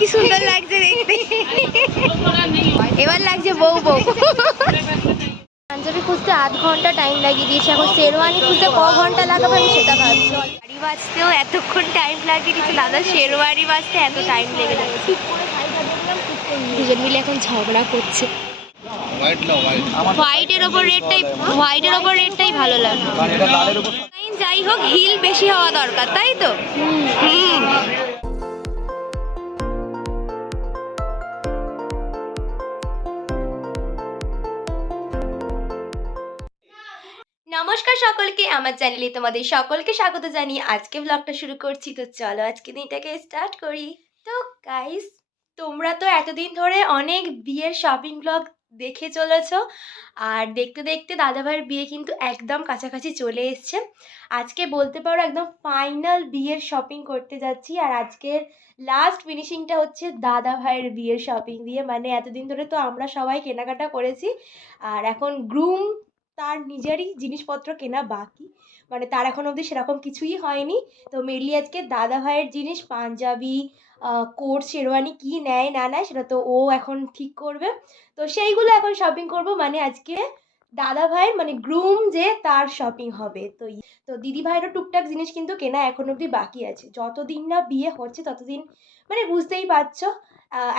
কি সুন্দর লাগছে দেখতে। এবার লাগছে বউ বউ। পাঞ্জাবি খুঁজতে আধ ঘণ্টা টাইম লাগিয়ে দিয়েছে। এখন শেরওয়ানি খুঁজতে ক ঘণ্টা লাগাবে আমি সেটা ভাবছি। শাড়ি বাজতেও এতক্ষণ টাইম লাগিয়ে দিয়েছে। দাদা শেরওয়ানি বাজতে এত টাইম লেগে নিলাম। দুজন মিলে এখন ঝগড়া করছে। হোয়াইট না হোয়াইট হোয়াইটের ওপর রেডটাই হোয়াইটের ওপর রেডটাই ভালো লাগে। যাই হোক হিল বেশি হওয়া দরকার তাই তো? হুম। নমস্কার সকলকে, আমার চ্যানেলে তোমাদের সকলকে স্বাগত জানিয়ে আজকে ব্লগটা শুরু করছি। তো চলো আজকে দিনটাকে স্টার্ট করি। তো গাইস তোমরা তো এতদিন ধরে অনেক বিয়ের শপিং ব্লগ দেখে চলেছ। আর দেখতে দেখতে দাদাভাইয়ের বিয়ে কিন্তু একদম কাছাকাছি চলে এসছে। আজকে বলতে পারো একদম ফাইনাল বিয়ের শপিং করতে যাচ্ছি। আর আজকের লাস্ট ফিনিশিংটা হচ্ছে দাদা ভাইয়ের বিয়ের শপিং দিয়ে। মানে এতদিন ধরে তো আমরা সবাই কেনাকাটা করেছি। আর এখন গ্রুম তার নিজেরই জিনিসপত্র কেনা বাকি। মানে তার এখন অবধি সেরকম কিছুই হয়নি। তো মেনলি আজকে দাদা ভাইয়ের জিনিস, পাঞ্জাবি কোট, শেরওয়ানি কি নেয়, না নেয়, সেটা তো ও এখন ঠিক করবে। তো সেইগুলো এখন শপিং করব। মানে আজকে দাদা ভাইয়ের মানে গ্রুম যে, তার শপিং হবে। তো তো দিদি ভাইয়েরও টুকটাক জিনিস কিন্তু কেনা এখন অবধি বাকি আছে। যতদিন না বিয়ে হচ্ছে, ততদিন মানে বুঝতেই পারছ।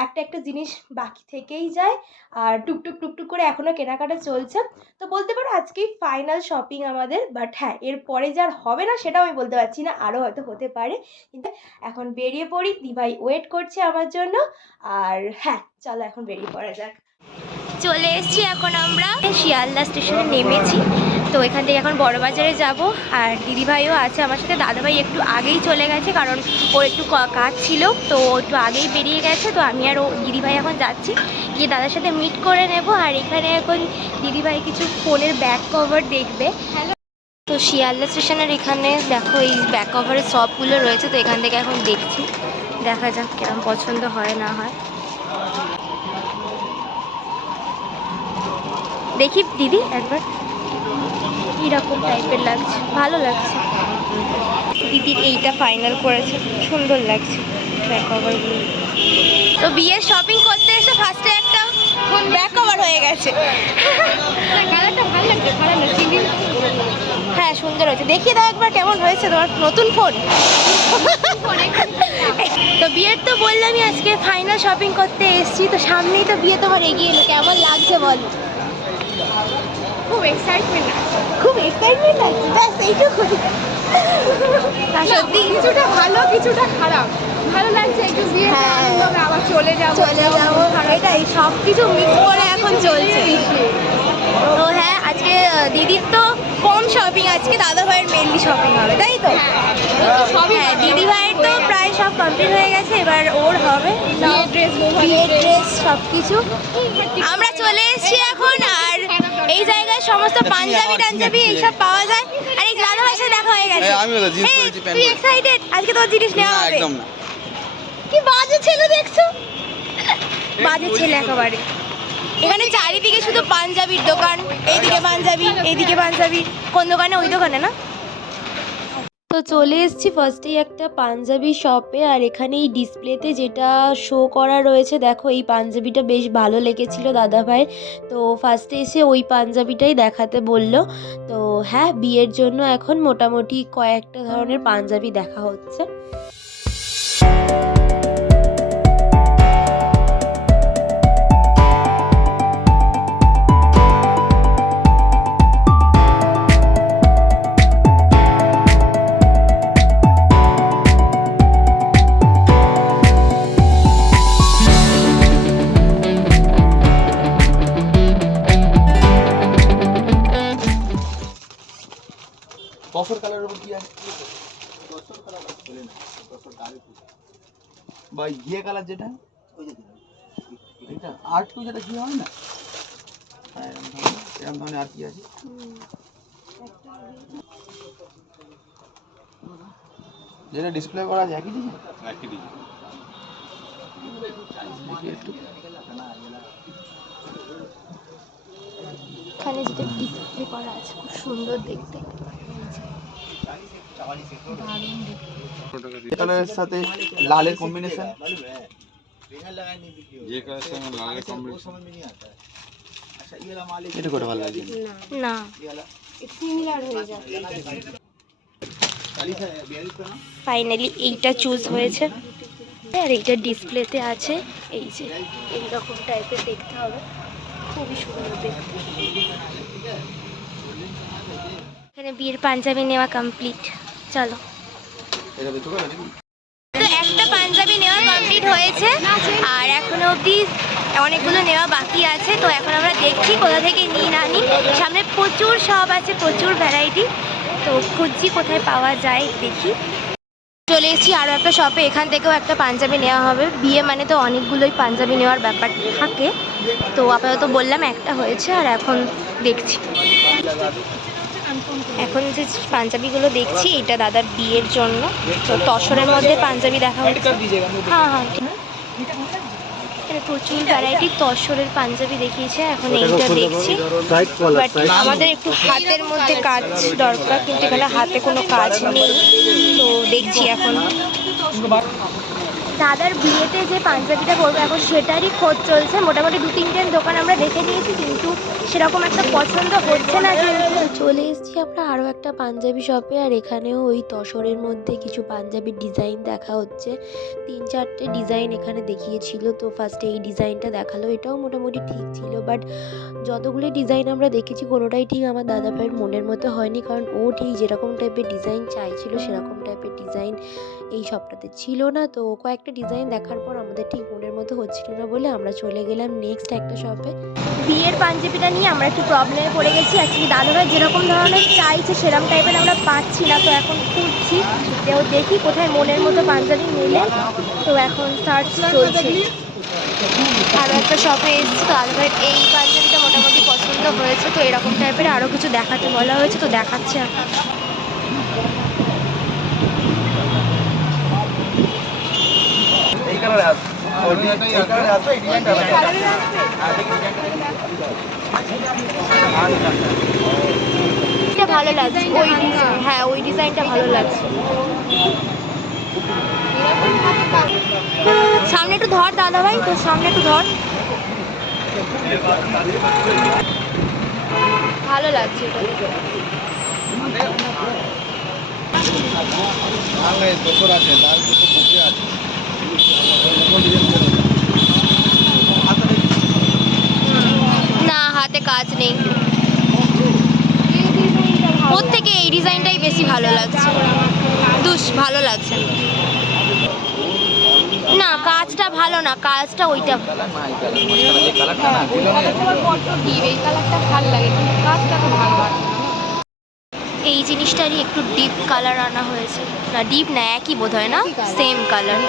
একটা একটা জিনিস বাকি থেকেই যায়। আর টুকটুক টুকটুক করে এখনও কেনাকাটা চলছে। তো বলতে পারো আজকেই ফাইনাল শপিং আমাদের বাট হ্যাঁ এরপরে যার হবে না সেটাও আমি বলতে পারছি না আরও হয়তো হতে পারে। কিন্তু এখন বেরিয়ে পড়ি, দিভাই ওয়েট করছে আমার জন্য। আর হ্যাঁ চলো এখন বেরিয়ে পড়া যাক। চলে এসেছি এখন আমরা শিয়ালদা স্টেশনে নেমেছি। তো এখান থেকে এখন বড়বাজারে যাব। আর দিদিভাইও আছে আমার সাথে। দাদাভাই একটু আগেই চলে গেছে, কারণ ওর একটু কাজ ছিল, তো একটু আগেই বেরিয়ে গেছে। তো আমি আর ও, দিদিভাই এখন যাচ্ছি। গিয়ে দাদার সাথে মিট করে নেব। আর এখানে এখন দিদিভাই কিছু ফোনের ব্যাক কভার দেখবে। তো শিয়ালদা স্টেশনের এখানে দেখো এই ব্যাক কভারের সবগুলো রয়েছে, তো এখান থেকে এখন দেখছি। দেখা যাক কেমন পছন্দ হয়, না হয়। দেখি দিদি একবার। কীরকম টাইপের লাগছে। ভালো লাগছে। দিদির এইটা ফাইনাল করেছে। সুন্দর লাগছে। ব্যাক কভারগুলো তো বিয়ের শপিং করতে এসে ফার্স্টে একটা ফোন ব্যাক কভার হয়ে গেছে। কালারটা ভালো লাগছে ভালো লাগছে। হ্যাঁ সুন্দর হয়েছে। দেখিয়ে দাও একবার কেমন হয়েছে তোমার নতুন ফোন তো বিয়ের তো বললামই আজকে ফাইনাল শপিং করতে এসেছি। তো সামনেই তো বিয়ে তোমার এগিয়ে এলো। কেমন লাগছে বল? খুব এক্সাইটমেন্ট খুব এক্সাইটমেন্ট লাগছে। ব্যাস এইটুকুই। তা সত্যি কিছুটা ভালো কিছুটা খারাপ। ভালো লাগছে একটু বিয়ে হ্যাঁ। আবার চলে যাব চলে যাব। এটাই সব কিছু মিক্স করে এখন চলছে। তো হ্যাঁ আজকে দিদির তো কম শপিং আজকে দাদা ভাইয়ের মেনলি শপিং হবে তাই তো? সবই হ্যাঁ দিদি ভাইয়ের তো প্রায় সব কমপ্লিট হয়ে গেছে এবার ওর হবে। ড্রেস ড্রেস সব কিছু আমরা চলে এসেছি এখন আর এই জায়গায় সমস্ত পাঞ্জাবি টাঞ্জাবি এইসব পাওয়া যায়। আর এই দাদা ভাইয়ের সাথে দেখা হয়ে গেছে। তুই এক্সাইটেড আজকে তোর জিনিস নেওয়া হবে। একদম না। কি বাজে ছেলে দেখছ? বাজে ছেলে একেবারে। এখানে চারিদিকে শুধু পাঞ্জাবির দোকান এইদিকে পাঞ্জাবি এইদিকে পাঞ্জাবি। কোন দোকানে? ওই দোকানে না? তো চলে এসেছি ফার্স্টেই একটা পাঞ্জাবি শপে আর এখানে এই ডিসপ্লেতে যেটা শো করা রয়েছে, দেখো এই পাঞ্জাবিটা বেশ ভালো লেগেছিল দাদাভাই তো ফার্স্টে এসে ওই পাঞ্জাবিটাই দেখাতে বলল। তো হ্যাঁ বিয়ের জন্য এখন মোটামুটি কয়েকটা ধরনের পাঞ্জাবি দেখা হচ্ছে। তসর কালারের উপর কি আছে? তসর কালার বলে না তসর বা ঘিয়ে কালার যেটা? ওই যে এটা আর্ট টু যেটা কি হয় না? হ্যাঁ, এরকম ধরনের- আর কি আছে? যেটা ডিসপ্লে করা আছে একই ডিজাইন একই ডিজাইন এখানে যেটা ডিসপ্লে করা আছে খুব সুন্দর দেখতে। না। ফাইনালি এইটা চুজ হয়েছে। আর এইটা ডিসপ্লেতে আছে। এই যে, এইরকম টাইপের দেখতে হবে। খুবই সুন্দর দেখতে। এখানে বিয়ের পাঞ্জাবি নেওয়া কমপ্লিট চলো। তো একটা পাঞ্জাবি নেওয়া কমপ্লিট হয়েছে আর এখনও অবধি অনেকগুলো নেওয়া বাকি আছে তো এখন আমরা দেখছি কোথা থেকে নিই না নিই সামনে প্রচুর সব আছে প্রচুর ভ্যারাইটি তো খুঁজছি কোথায় পাওয়া যায় দেখি। চলে এসেছি আরও একটা শপে এখান থেকেও একটা পাঞ্জাবি নেওয়া হবে। বিয়ে মানে তো অনেকগুলোই পাঞ্জাবি নেওয়ার ব্যাপার থাকে। তো আপাতত বললাম একটা হয়েছে আর এখন দেখছি। এখন যে পাঞ্জাবিগুলো দেখছি এটা দাদার বিয়ের জন্য। তো তসরের মধ্যে পাঞ্জাবি দেখা হচ্ছে। হ্যাঁ হ্যাঁ। প্রচুর ভ্যারাইটির তসরের পাঞ্জাবি দেখিয়েছে। এখন এইটা দেখছি। বাট আমাদের একটু হাতের মধ্যে কাজ দরকার কিন্তু এখানে হাতে কোনো কাজ নেই। তো দেখছি এখন। দাদার বিয়েতে যে পাঞ্জাবিটা পরবো, এখন সেটারই খোঁজ চলছে। মোটামুটি দু, তিনটে দোকান আমরা দেখে নিয়েছি, কিন্তু সেরকম একটা পছন্দ হচ্ছে না চলে এসেছি আমরা আরও একটা পাঞ্জাবি শপে আর এখানেও ওই তসরের মধ্যে কিছু পাঞ্জাবির ডিজাইন দেখা হচ্ছে। তিন, চারটে ডিজাইন এখানে দেখিয়েছিল, তো ফার্স্টে এই ডিজাইনটা দেখাল। এটাও মোটামুটি ঠিক ছিল বাট যতগুলো ডিজাইন আমরা দেখেছি, কোনোটাই ঠিক আমার দাদা ভাইয়ের মনের মতো হয়নি, কারণ ও ঠিক যেরকম টাইপের ডিজাইন চাইছিল, সেরকম টাইপের ডিজাইন এই শপটাতে ছিল না। তো কয়েকটা ডিজাইন দেখার পর আমাদের ঠিক মনের মতো হচ্ছিল না বলে আমরা চলে গেলাম নেক্সট একটা শপে বিয়ের পাঞ্জাবিটা নিয়ে আমরা একটু প্রবলেমে পড়ে গেছি। অ্যাকচুয়ালি দাদাভাই যেরকম ধরনের চাইছে, সেরকম টাইপের আমরা পাচ্ছি না। তো এখন খুঁজছি তো দেখি কোথায় মনের মতো পাঞ্জাবি মেলে। তো এখন সার্চ চলছে। আরও একটা শপে এসেছি। তো দাদাভাইয়ের এই পাঞ্জাবিটা মোটামুটি পছন্দ হয়েছে। তো এরকম টাইপের আরও কিছু দেখাতে বলা হয়েছে। তো দেখাচ্ছে। এখন কালারে আছে। এই কালারে আছে এই ডিজাইনটা আলাদা। এটা ভালো লাগছে। ওই হ্যাঁ ওই ডিজাইনটা ভালো লাগছে। সামনে একটু ধর দাদা ভাই তো সামনে একটু ধর। ভালো লাগছে। এটা আছে লাল বুকে আছে না, হাতে কাজ নেই ওর থেকে এই ডিজাইনটাই বেশি ভালো লাগছে দুস, ভালো লাগছে না। কাজটা ভালো না, কাজটা ওইটা কালারটা ভালো লাগে কাজটা তো ভালো। এই জিনিসটারই একটু ডিপ কালার আনা হয়েছে। না ডিপ না একই বোধ হয় না? সেম কালার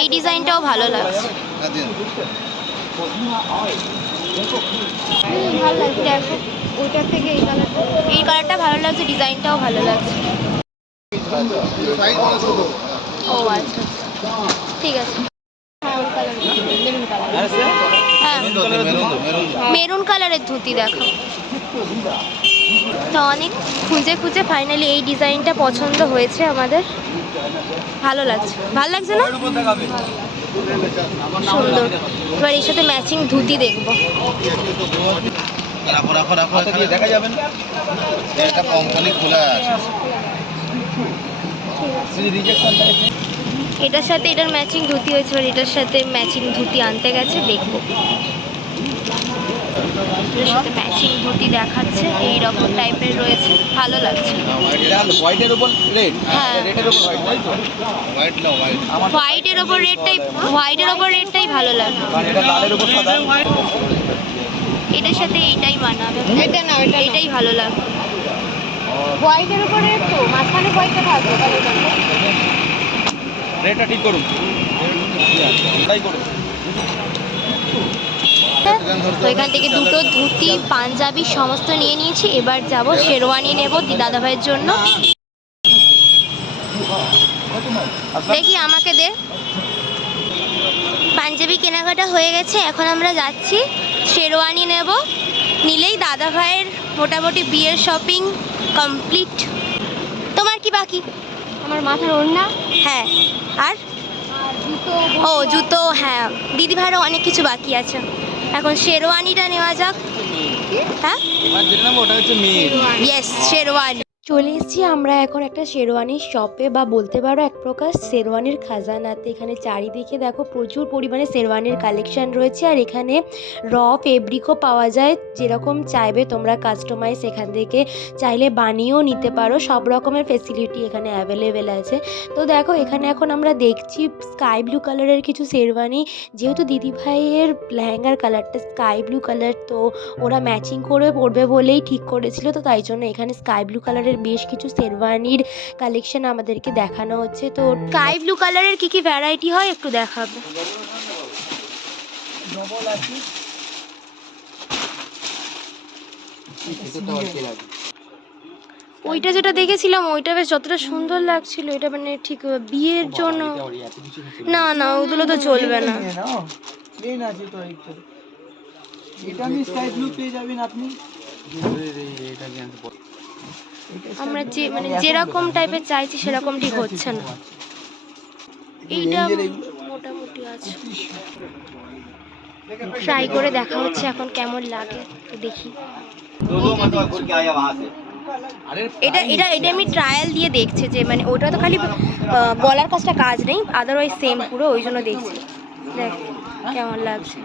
এই ডিজাইনটাও ভালো লাগছে। দেখো ওইটার থেকে এই কালারটা এই কালারটা ভালো লাগছে ডিজাইনটাও ভালো লাগছে। ও আচ্ছা। ঠিক আছে। হ্যাঁ মেরুন কালার হ্যাঁ। মেরুন কালারের ধুতি দেখো তো অনেক খুঁজে খুঁজে ফাইনালি এই ডিজাইনটা পছন্দ হয়েছে আমাদের। ভালো লাগছে। ভালো লাগছে না? সুন্দর। এবার এর সাথে ম্যাচিং ধুতি দেখব। রাখো রাখো রাখো হাতে দেখা যাবে এটা কোম্পানি খোলা আছে। যদি রিজেকশন থাকে এটার সাথে এটার ম্যাচিং ধুতি হয়েছে এবার এটার সাথে ম্যাচিং ধুতি আনতে গেছে দেখব। এটার সাথে ম্যাচিং ধুতি দেখাচ্ছে এই রকম টাইপের রয়েছে ভালো লাগছে। হোয়াইটের উপর রেড হ্যাঁ। রেডের উপর হোয়াইট তাই তো? হোয়াইট না হোয়াইট হোয়াইটের ওপর রেডটাই হোয়াইটের ওপর রেডটাই ভালো লাগে। কারণ এটা লালের উপর সাদা। এটার সাথে এইটাই মানাবে। এটা না এটা এইটাই ভালো লাগে। হোয়াইটের উপরে তো মাঝখানে হোয়াইটটা থাকবে কালারটা রেডটা ঠিক করুন। তাই করুন। তো এখান থেকে দুটো ধুতি পাঞ্জাবি সমস্ত নিয়ে নিয়েছি। এবার যাব শেরওয়ানি নেব দাদা ভাইয়ের জন্য। দেখি আমাকে দে। পাঞ্জাবি কেনাকাটা হয়ে গেছে এখন আমরা যাচ্ছি শেরওয়ানি নেব। নিলেই দাদা ভাইয়ের মোটামুটি বিয়ের শপিং কমপ্লিট। তোমার কি বাকি? আমার মাথার ওড়না। হ্যাঁ আর? আর ও জুতো হ্যাঁ। দিদি ভাইয়েরও অনেক কিছু বাকি আছে। এখন শেরওয়ানিটা নেওয়া যাক। হ্যাঁ? ইয়েস শেরওয়ানি। চলে এসেছি আমরা এখন একটা শেরওয়ানির শপে বা বলতে পারো এক প্রকার শেরওয়ানির খাজানাতে। এখানে চারিদিকে দেখো প্রচুর পরিমাণে শেরওয়ানির কালেকশন রয়েছে আর এখানে র ফেব্রিকও পাওয়া যায়। যেরকম চাইবে তোমরা কাস্টমাইজ এখান থেকে। চাইলে বানিয়েও নিতে পারো। সব রকমের ফেসিলিটি এখানে অ্যাভেলেবেল আছে। তো দেখো এখানে এখন আমরা দেখছি স্কাই ব্লু কালারের কিছু শেরওয়ানি। যেহেতু দিদিভাইয়ের লেহেঙ্গার কালারটা স্কাই ব্লু কালার তো ওরা ম্যাচিং করে পরবে বলেই ঠিক করেছিল। তো তাই জন্য এখানে স্কাই ব্লু কালারের বেশ কিছু শেরওয়ানির কালেকশন আমাদেরকে দেখানো হচ্ছে। তো স্কাই ব্লু কালারের কি কি ভ্যারাইটি হয় একটু দেখাবে। ডবল আছে ভেতরটা অল্প লাগে ওইটা যেটা দেখেছিলাম ওইটা বেশ যতটা সুন্দর লাগছিল। এটা মানে ঠিক বিয়ের জন্য না না ওগুলো তো চলবে না। এটা আমি স্কাই ব্লু পেয়ে যাবেন আপনি। আমরা যে মানে যেরকম টাইপের চাইছি সেরকম ঠিক হচ্ছে না। এইটা মোটামুটি আছে। ট্রাই করে দেখা হচ্ছে এখন কেমন লাগে তো দেখি। এটা এটা এটা আমি ট্রায়াল দিয়ে দেখছি যে মানে ওটা তো খালি গলার কাজটা কাজ নেই আদারওয়াইজ সেম পুরো ওই জন্য দেখছি। দেখ কেমন লাগছে।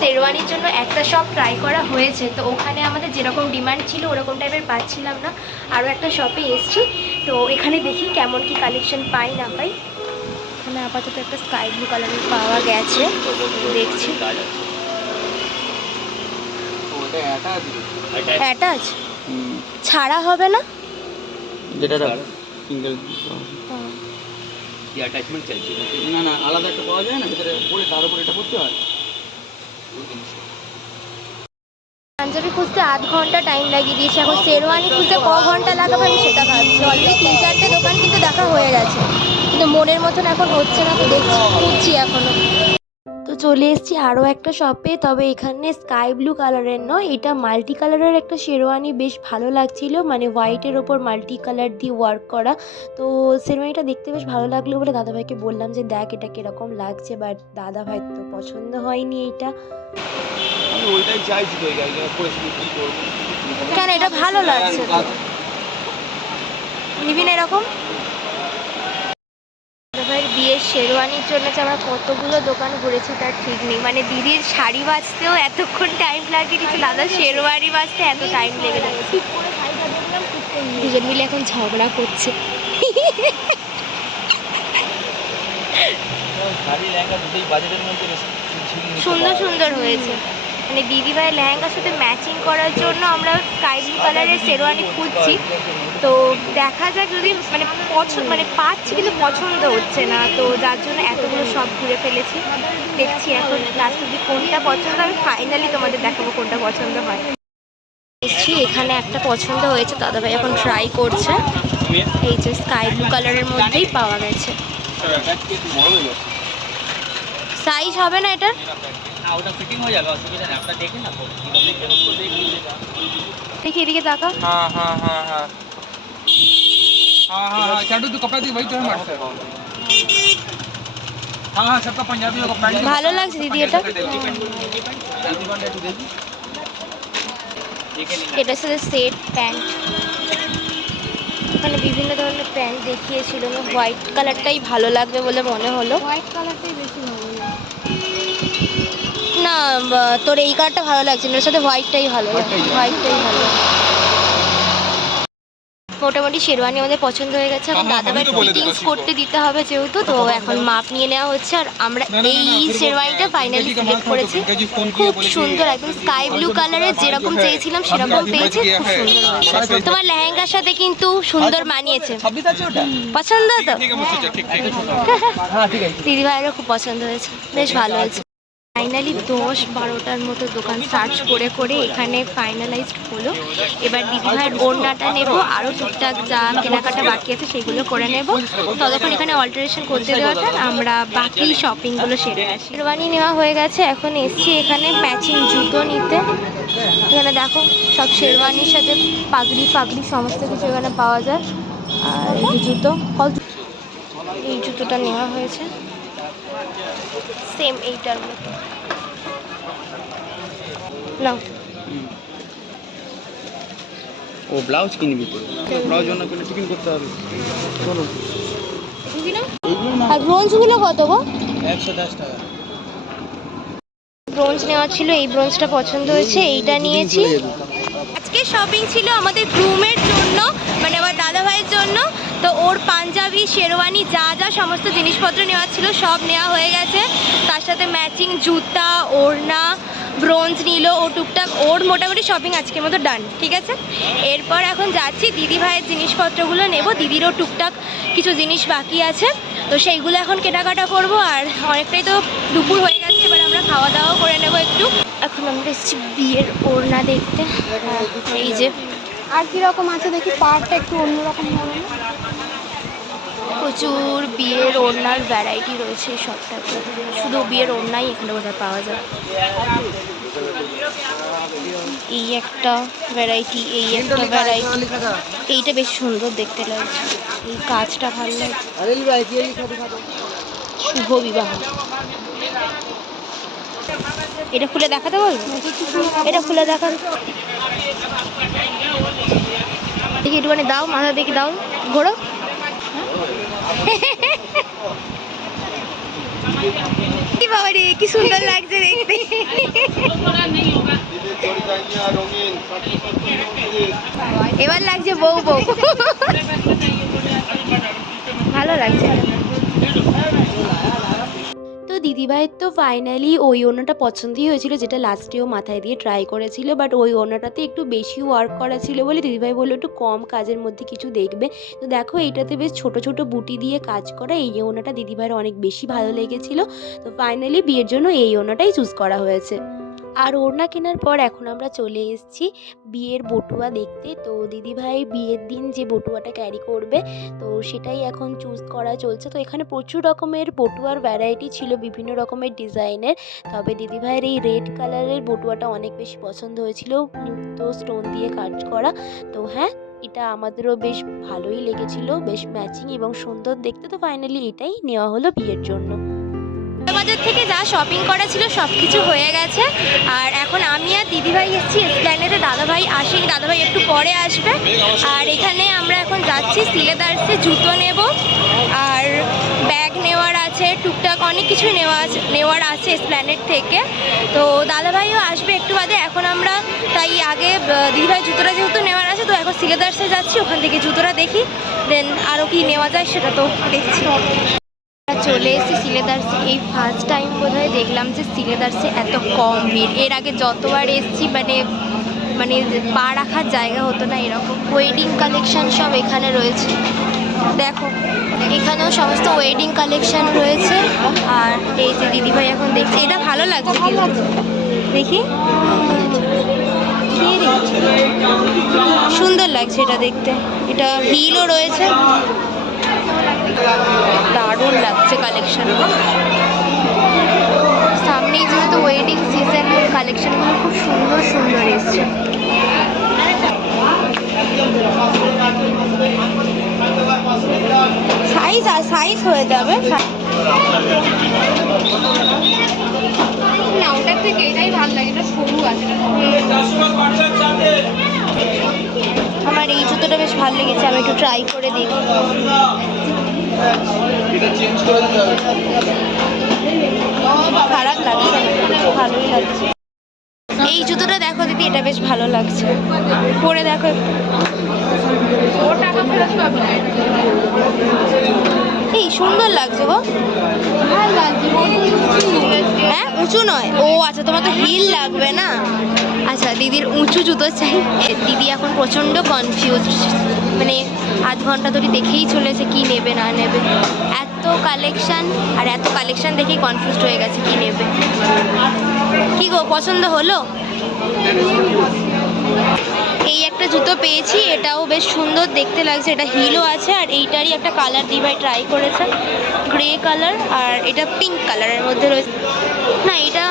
শেরওয়ানির জন্য একটা শপ ট্রাই করা হয়েছে। তো ওখানে আমাদের যেরকম ডিমান্ড ছিল ওরকম টাইপের পাচ্ছিলাম না। আরও একটা শপে এসেছি। তো এখানে দেখি কেমন কি কালেকশন পাই না পাই। এখানে আপাতত একটা স্কাই ব্লু কালারের পাওয়া গেছে। দেখছি। ওটা অ্যাটাচ ছাড়া হবে না? যেটা সিঙ্গেল না না আলাদা একটা পাওয়া যায় না? ভেতরে পরে তার উপরে এটা করতে হয়? পাঞ্জাবি খুঁজতে আধ ঘণ্টা টাইম লাগিয়ে দিয়েছি। এখন শেরওয়ানি খুঁজতে ক ঘণ্টা লাগাবে আমি সেটা ভাবছি। অলরেডি তিন চারটে দোকান কিন্তু দেখা হয়ে গেছে। কিন্তু মনের মতন এখন হচ্ছে না, তো দেখছি, খুঁজছি এখনও। তো চলে এসেছি আরও একটা শপে তবে এখানে স্কাই ব্লু কালারের নয় এটা মাল্টি কালারের একটা শেরওয়ানি বেশ ভালো লাগছিল। মানে হোয়াইটের ওপর মাল্টি কালার দিয়ে ওয়ার্ক করা। তো শেরওয়ানিটা দেখতে বেশ ভালো লাগল বলে দাদাভাইকে বললাম যে দেখ এটা কীরকম লাগছে। বাট দাদাভাই তো পছন্দ হয়নি এইটা ওইটাই চাইছি তো কেন এটা ভালো লাগছে। নিবি না এরকম? বিয়ের শেরওয়ানির জন্য যে আমরা কতগুলো দোকান ঘুরেছি তার ঠিক নেই। মানে দিদির শাড়ি বাঁচতেও এতক্ষণ টাইম লাগে কিন্তু দাদা শেরওয়ানি বাঁচতে এত টাইম লেগে যাচ্ছে দুজন মিলে এখন ঝগড়া করছে। সুন্দর সুন্দর হয়েছে। মানে দিদিভাই লেহেঙ্গার সাথে ম্যাচিং করার জন্য আমরা স্কাই ব্লু কালারের শেরওয়ানি খুঁজছি। তো দেখা যাক যদি মানে পছন্দ মানে পাচ্ছি কিন্তু পছন্দ হচ্ছে না। তো যার জন্য এতগুলো সব ঘুরে ফেলেছি। দেখছি এখন লাস্ট অব্দি কোনটা পছন্দ আমি ফাইনালি তোমাদের দেখাবো কোনটা পছন্দ হয়। এসছি, এখানে একটা পছন্দ হয়েছে, দাদাভাই এখন ট্রাই করছে। এই যে স্কাই ব্লু কালারের মধ্যেই পাওয়া গেছে। সাইজ হবে না এটার? হ্যাঁ ওটা ফিটিং হয়ে যাবে অসুবিধা নেই আপনারা দেখে না তো দেখে তো দেখে দেখি এদিকে তাকা हाँ हाँ हाँ हाँ हाँ हाँ हाँ चाटू जो कपड़ा दी वही तो है हमारे से हाँ हाँ सबका पंजाबी होगा पैंट ভালো লাগছে দিদি এটা এটার সাথে সেট প্যান্ট মানে বিভিন্ন ধরনের প্যান্ট দেখিয়েছিল হোয়াইট কালারটাই ভালো লাগবে বলে মনে হলো হোয়াইট কালারটাই বেশি ভালো লাগে না তোর এই কালারটা ভালো লাগছে না সাথে হোয়াইটটাই ভালো হোয়াইটটাই ভালো। মোটামুটি শেরওয়ানি আমাদের পছন্দ হয়ে গেছে এখন দাদাভাই ফিটিংস করতে দিতে হবে যেহেতু তো এখন মাপ নিয়ে নেওয়া হচ্ছে আর আমরা এই শেরওয়ানিটা ফাইনালি সিলেক্ট করেছি। খুব সুন্দর একদম স্কাই ব্লু কালারের যেরকম চেয়েছিলাম সেরকম পেয়েছি। খুব সুন্দর তোমার লেহেঙ্গার সাথে কিন্তু সুন্দর মানিয়েছে। পছন্দ তো? দিদিভাইয়েরও খুব পছন্দ হয়েছে বেশ ভালো হয়েছে। ফাইনালি দশ বারোটার মতো দোকান সার্চ করে করে এখানে ফাইনালাইজড হলো। এবার দিদিভাইয়ের ওড়নাটা নেব আরও টুকটাক যা কেনাকাটা বাকি আছে সেগুলো করে নেব। ততক্ষণ এখানে অল্টারেশন করতে দেওয়াটা আমরা বাকি শপিংগুলো সেরে আসি। শেরওয়ানি নেওয়া হয়ে গেছে, এখন এসছি এখানে ম্যাচিং জুতো নিতে। এখানে দেখো, সব শেরওয়ানির সাথে পাগড়ি পাগড়ি, সমস্ত কিছু এখানে পাওয়া যায়। আর এই জুতো এই জুতোটা নেওয়া হয়েছে। সেম এইটার মতো। ও ব্লাউজ কিনবি তো? ব্লাউজ জন্য কিনে টিফিন করতে হবে। চলো। আর ব্রোঞ্জগুলো কত গো? একশো দশ টাকা। ব্রোঞ্জ নেওয়া ছিল এই ব্রোঞ্জটা পছন্দ হয়েছে এইটা নিয়েছি। আজকে শপিং ছিল আমাদের গ্রুমের জন্য মানে আমার দাদা ভাইয়ের জন্য। তো ওর পাঞ্জাবি শেরওয়ানি যা যা সমস্ত জিনিসপত্র নেওয়া ছিল সব নেওয়া হয়ে গেছে। তার সাথে ম্যাচিং জুতা ওড়না ব্রোঞ্জ নিল ও টুকটাক, ওর মোটামুটি শপিং আজকের মতো ডান ঠিক আছে? এরপর এখন যাচ্ছি, দিদি ভাইয়ের জিনিসপত্রগুলো নেব, দিদিরও টুকটাক কিছু জিনিস বাকি আছে, তো সেইগুলো এখন কেনাকাটা করব, আর অনেকটাই তো দুপুর হয়ে গেছে, এবার আমরা খাওয়া দাওয়া করে নেব একটু। এখন আমরা এসেছি বিয়ের ওড়না দেখতে। এই যে, আর কি রকম আছে দেখি পার্টটা একটু অন্যরকম হবে না? প্রচুর বিয়ের ওড়নার ভ্যারাইটি রয়েছে সবটাতে শুধু বিয়ের ওড়নাই এখানে বোধহয় পাওয়া যায়। এই একটা ভ্যারাইটি এই একটা ভ্যারাইটি এইটা বেশ সুন্দর দেখতে লাগছে। এই কাজটা ভালো লাগছে। শুভ বিবাহ। এটা খুলে দেখাতে বলব? এটা খুলে দেখান। দেখি একটুখানি দাও, মাথা দেখি দাও। ঘোরো কি বাবা রে কি সুন্দর লাগছে দেখতে। এবার লাগছে বউ বউ। দিদিভাইয়ের তো ফাইনালি ওই ওনাটা পছন্দই হয়েছিল, যেটা লাস্টেও মাথায় দিয়ে ট্রাই করেছিল বাট ওই ওনাটাতে একটু বেশি ওয়ার্ক করা ছিল বলে দিদিভাই বলল, একটু কম কাজের মধ্যে কিছু দেখবে। তো দেখো, এইটাতে বেশ ছোট ছোট বুটি দিয়ে কাজ করা, এই ওনাটা দিদিভাইয়ের অনেক বেশি ভালো লেগেছিল। তো ফাইনালি বিয়ের জন্য এই ওনাটাই চুজ করা হয়েছে। আর ওড়না কেনার পর এখন আমরা চলে এসেছি বিয়ের বটুয়া দেখতে। তো দিদিভাই বিয়ের দিন যে বটুয়াটা ক্যারি করবে, তো সেটাই এখন চুজ করা চলছে। তো এখানে প্রচুর রকমের বটুয়ার ভ্যারাইটি ছিল, বিভিন্ন রকমের ডিজাইনের। তবে দিদিভাইয়ের এই রেড কালারের বটুয়াটা অনেক বেশি পছন্দ হয়েছিল তো স্টোন দিয়ে কাজ করা। তো হ্যাঁ এটা আমাদেরও বেশ ভালোই লেগেছিল, বেশ ম্যাচিং এবং সুন্দর দেখতে। তো ফাইনালি এটাই নেওয়া হলো বিয়ের জন্য। বাজার থেকে যা শপিং করা ছিল সব কিছু হয়ে গেছে। আর এখন আমি আর দিদিভাই এসেছি স্প্ল্যানেটে দাদাভাই আসেনি, দাদাভাই একটু পরে আসবে। আর এখানে আমরা এখন যাচ্ছি সিলেদার্সে জুতো নেব। আর ব্যাগ নেওয়ার আছে, টুকটাক অনেক কিছু নেওয়া নেওয়ার আছে স্প্ল্যানেট থেকে। তো দাদাভাইও আসবে একটু বাদে। এখন আমরা তাই আগে দিদিভাই জুতোটা যেহেতু নেওয়ার আছে, তো এখন সিলেদার্সে যাচ্ছি, ওখান থেকে জুতোটা দেখি, দেন আরও কি নেওয়া যায় সেটা তো দেখছি। চলে এসেছি সিলেদার্সে। এই ফার্স্ট টাইম বোধহয় দেখলাম যে সিলেদার্সে এত কম ভিড়। এর আগে যতবার এসেছি মানে মানে পা রাখার জায়গা হতো না এরকম। ওয়েডিং কালেকশন সব এখানে রয়েছে। দেখো, এখানেও সমস্ত ওয়েডিং কালেকশন রয়েছে। আর এই যে দিদিভাই এখন দেখছি, এটা ভালো লাগছে দেখি। সুন্দর লাগছে এটা দেখতে। এটা হিলও রয়েছে। দারুণ লাগছে কালেকশন সামনেই যেহেতু ওয়েডিং সিজন কালেকশনগুলো খুব সুন্দর সুন্দর এসছে। সাইজ আর সাইজ হয়ে যাবে। না ওটার থেকে এটাই ভালো লাগে এটা সরু আছে আমার এই জুতোটা বেশ ভালো লেগেছে আমি একটু ট্রাই করে দেখি। খারাপ লাগছে, ভালোই লাগছে। এই জুতোটা দেখো দিদি, এটা বেশ ভালো লাগছে। পরে দেখো এই সুন্দর লাগছে গো। ভালো লাগছে হ্যাঁ উঁচু নয়। ও আচ্ছা তোমার তো হিল লাগবে না? আচ্ছা দিদির উঁচু জুতো চাই। দিদি এখন প্রচণ্ড কনফিউজ মানে আধ ঘণ্টা ধরে দেখেই চলেছে কি নেবে না নেবে। এত কালেকশন আর এত কালেকশন দেখেই কনফিউজড হয়ে গেছে কি নেবে। কি গো পছন্দ হলো? এই একটা জুতো পেয়েছি এটাও বেশ সুন্দর দেখতে লাগছে। এটা হিলও আছে আর এইটারই একটা কালার দিভাই ট্রাই করেছে। গ্রে কালার আর এটা পিঙ্ক কালারের মধ্যে রয়েছে। না, এটা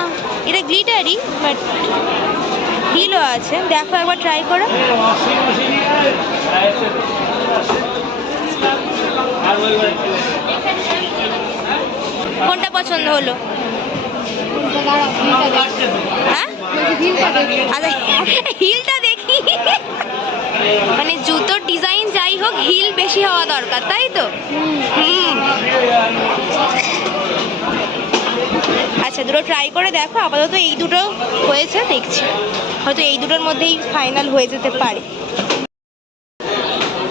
এটা গ্লিটারই বাট হিলও আছে। দেখো একবার ট্রাই করো। কোনটা পছন্দ হলো। হ্যাঁ। আরে হিলটা দেখি। মানে জুতোর ডিজাইন যাই হোক, হিল বেশি হওয়া দরকার, তাই তো? হুম। আচ্ছা দুটো ট্রাই করে দেখো আপাতত এই দুটো হয়েছে দেখছি। হয়তো এই দুটোর মধ্যেই ফাইনাল হয়ে যেতে পারে।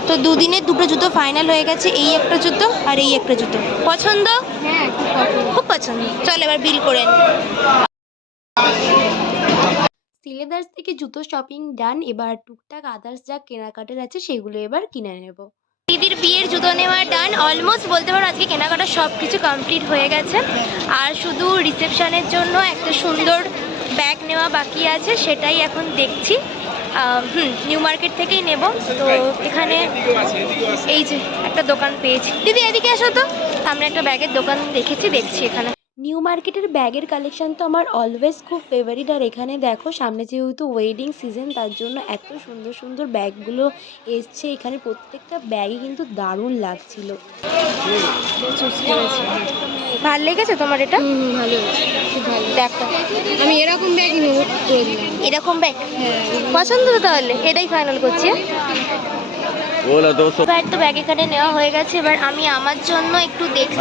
তো দুদিনের দুটো জুতো ফাইনাল হয়ে গেছে এই একটা জুতো আর এই একটা জুতো। পছন্দ? হ্যাঁ খুব পছন্দ। চল এবার বিল করে নি। সিলেদার্স থেকে জুতো শপিং ডান এবার টুকটাক আদার্স যা কেনাকাটার আছে সেগুলো এবার কিনে নেব। দিদির বিয়ের জুতো নেওয়া ডান অলমোস্ট বলতে পারো আজকে কেনাকাটা সব কিছু কমপ্লিট হয়ে গেছে। আর শুধু রিসেপশনের জন্য একটা সুন্দর ব্যাগ নেওয়া বাকি আছে, সেটাই এখন দেখছি। হুম নিউ মার্কেট থেকেই নেব। তো এখানে এই যে একটা দোকান পেয়েছি। দিদি, এদিকে আসো তো। আমরা একটা ব্যাগের দোকান দেখেছি, দেখছি এখানে। নিউ মার্কেটের ব্যাগের কালেকশন তো আমার অলওয়েজ খুব ফেভারিট আর এখানে দেখো সামনে যেহেতু ওয়েডিং সিজন তার জন্য এত সুন্দর সুন্দর ব্যাগগুলো এসছে। এখানে প্রত্যেকটা ব্যাগই কিন্তু দারুণ লাগছিল। ভালো লেগেছে তোমার এটা? ভালো। দেখো। আমি এরকম ব্যাগ নেব এরকম ব্যাগ? পছন্দ তাহলে? এটাই ফাইনাল করছি। তো ব্যাগ এখানে নেওয়া হয়ে গেছে এবার আমি আমার জন্য একটু দেখছি।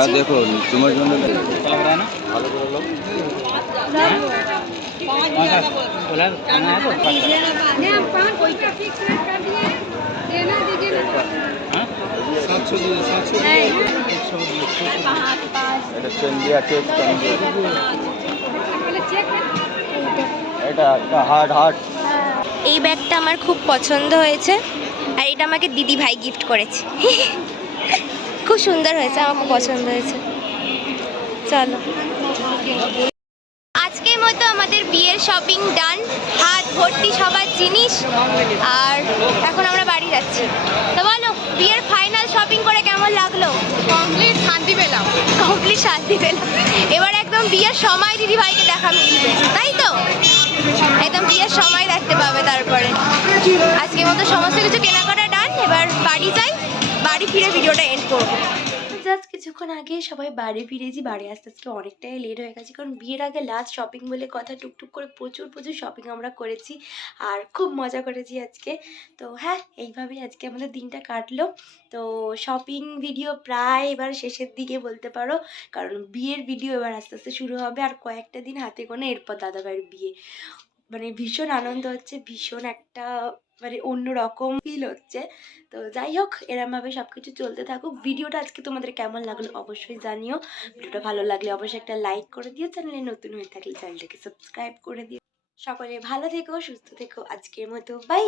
এটা এই ব্যাগটা আমার খুব পছন্দ হয়েছে। আর এটা আমাকে দিদি ভাই গিফট করেছে। খুব সুন্দর হয়েছে আমার খুব পছন্দ হয়েছে। চলো। আজকের মতো আমাদের বিয়ের শপিং ডান হাত ভর্তি সবার জিনিস। আর এখন আমরা বাড়ি যাচ্ছি। তো বলো বিয়ের ফাইনাল শপিং করে কেমন লাগল? কমপ্লিট শান্তি পেলাম। কমপ্লিট শান্তি পেলাম। এবার একদম বিয়ের সময় দিদি ভাইকে দেখা মিলবে তাই তো? একদম বিয়ের সময় দেখতে পাবে তারপরে। আজকে মতো সমস্ত কিছু কেনাকাটা ডান, এবার বাড়ি যাই, বাড়ি ফিরে ভিডিওটা এন্ড করব। জাস্ট কিছুক্ষণ আগে সবাই বাড়ি ফিরেছি বাড়ি আসতে আজকে অনেকটাই লেট হয়ে গেছে। কারণ বিয়ের আগে লাস্ট শপিং বলে কথা টুকটুক করে প্রচুর প্রচুর শপিং আমরা করেছি আর খুব মজা করেছি আজকে। তো হ্যাঁ এইভাবেই আজকে আমাদের দিনটা কাটলো। তো শপিং ভিডিও প্রায় এবার শেষের দিকে বলতে পারো। কারণ বিয়ের ভিডিও এবার আস্তে আস্তে শুরু হবে আর কয়েকটা দিন হাতে গোনা এরপর দাদাভাইয়ের বিয়ে। মানে ভীষণ আনন্দ হচ্ছে, ভীষণ একটা মানে অন্য রকম ফিল হচ্ছে। তো যাই হোক, এরমভাবে সব কিছু চলতে থাকুক। ভিডিওটা আজকে তোমাদের কেমন লাগল অবশ্যই জানিও। ভিডিওটা ভালো লাগলে অবশ্যই একটা লাইক করে দিও। চ্যানেলে নতুন হয়ে থাকলে চ্যানেলটাকে সাবস্ক্রাইব করে দিও। সকলে ভালো থেকো, সুস্থ থেকো। আজকের মতো বাই